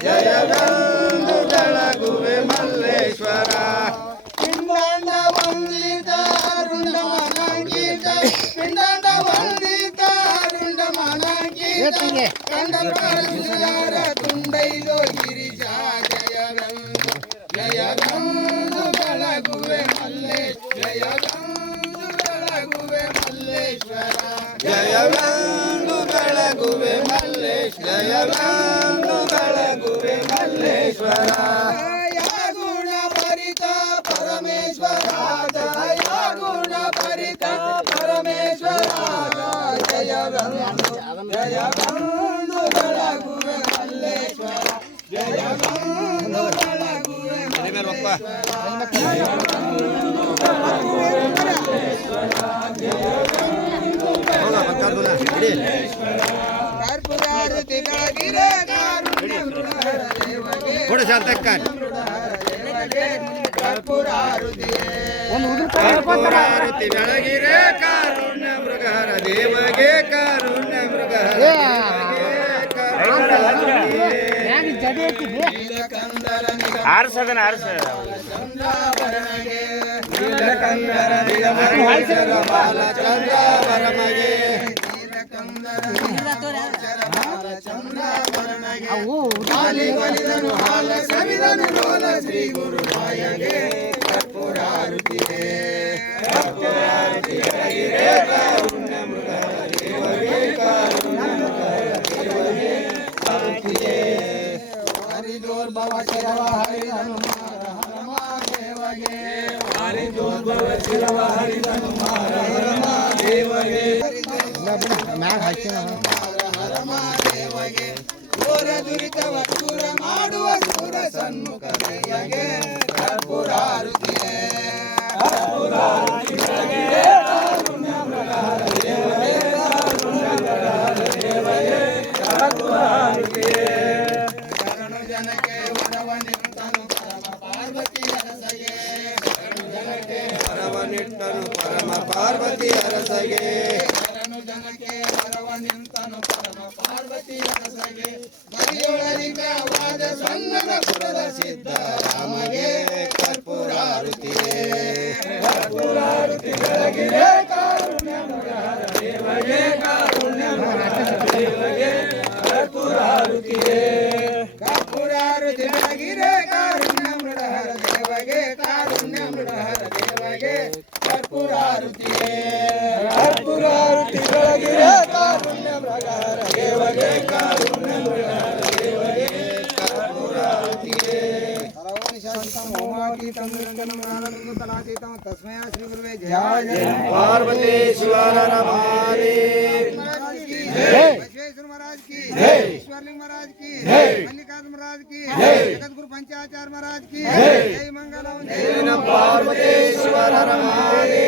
ಬುದ್ಧಿ ಬುದ್ಧಿ ಸರಿಯಾಗಿ ಪಿಂಡಾಂಡ ವಂದಿತ ರುಂಡ ಮನಾಂಕಿತ ಪಿಂಡಾಂಡ ವಂದಿತ ರುಂಡ ಮನಾಂಕಿತ ಕಂಡ ಪರಶುರಾರ ತುಂಡೈಲೋ ಗಿರಿಜ ಜಯಗಂದು ಜಯಗಂದು ಬೆಳಗುವೆ ಮಲ್ಲೆ ಜಯಗಂದು ಬೆಳಗುವೆ ಮಲ್ಲೇಶ್ವರ ಜಯಗಂದು ಬೆಳಗುವೆ ಮಲ್ಲೇಶ್ವರ ಜಯಗಂದು ಬೆಳಗುವೆ ಮಲ್ಲೇಶ್ವರ ಗುಣ ಪರಿತ ಪರಮೇಶ್ವರ ಜಯ ಗುಣ ಪರಿತ ಪರಮೇಶ್ವರ ಜಯ ಬಂಧು ಜಯ ಬಂಧು ಬೆಳಗುವೆ ಮಲ್ಲೇಶ್ವರ ಜಯ ಬಂಧು ಬೆಳಗುವೆ ಕರ್ಪೂರಾರತಿ ಬೆಳಗಿರೆ ಕಾರುಣ್ಯ ಮೃಡರ ದೇವಗೆ ಕೊಡು ಸರ್ ತಕ್ಕ ಆರತಿ ಬೆಳಗಿರೆ ಕಾರುಣ್ಯ ಮೃಗಹರ ದೇವಗೆ ಕಾರುಣ್ಯ ಮೃಗಹರ ಆರ್ಸದನ ಆರ್ಸ ನೀಲಕಂದರ ನಿಗಮ ಬಾಲಚಂದ್ರಾಭರಣಗೆ ನೀಲಕಂದರ ನಿಗಮ ಬಾಲಚಂದ್ರಾಭರಣಗೆ ಅವು ಹಾಲಿ ಒಲಿದನು ಹಾಲ ಸವಿದನು ಲೋಲ ಶ್ರೀ ಗುರುರಾಯಗೆ ಕರ್ಪೂರಾರುತಿಗೆ ಕರ್ಪೂರಾರುತಿ ಬೆಳಗಿರೆ ಕಾರುಣ್ಯ ಮೃಗರ ದೇವಗೆ ಕಾರುಣ್ಯ ಮೃಗರ ದೇವಗೆ ಆರುತಿಗೆ ಹರಿದೋರ್ಭವ ಶಿರವ ಹರಿದನು ಮಾರ ಹರ ಮಹಾದೇವಗೆ ಹರಿದೋರ್ಭವ ಶಿರವ ಹರಿದನು ಮಾರ ಹರ ಮಹಾದೇವಗೆ ಮ್ಯಾಗ ಹಾಕಿ ಘೋರ ದುರಿತವ ದೂರ ಮಾಡುವ ಸುರ ಶರಣು ನಿಂತನು ಪರಮ ಪಾರ್ವತಿಯ ಅರಸಗೆ ಮದಿಯೊಳರಿಕವಾದ ಸಣ್ಣನ ಪುರದ ಸಿದ್ಧರಾಮಗೆ ಕರ್ಪೂರಾರುತಿಯೇ ಕರ್ಪೂರಾರುತಿ ಬೆಳಗಿರೆ ಕಾರುಣ್ಯ ದೇವಗೆ ಕರ್ಪೂರಾರುತಿ ಮೃಡಹರ ದೇವಗೆ ಕಾರುಣ್ಯ ಮೃಡಹರ ದೇವಗೆ ಕರ್ಪೂರಾರುತಿ तस्मै श्रीगुरुवे जय जय पार्वती शिवानमारे जय विश्वेश्वर महाराज की जय ईश्वरलिंग महाराज की जय मल्लिकार्जुन महाराज की जय जगतगुरु पंचाचार्य महाराज की जय मंगलम जय पार्वती शिवानमारे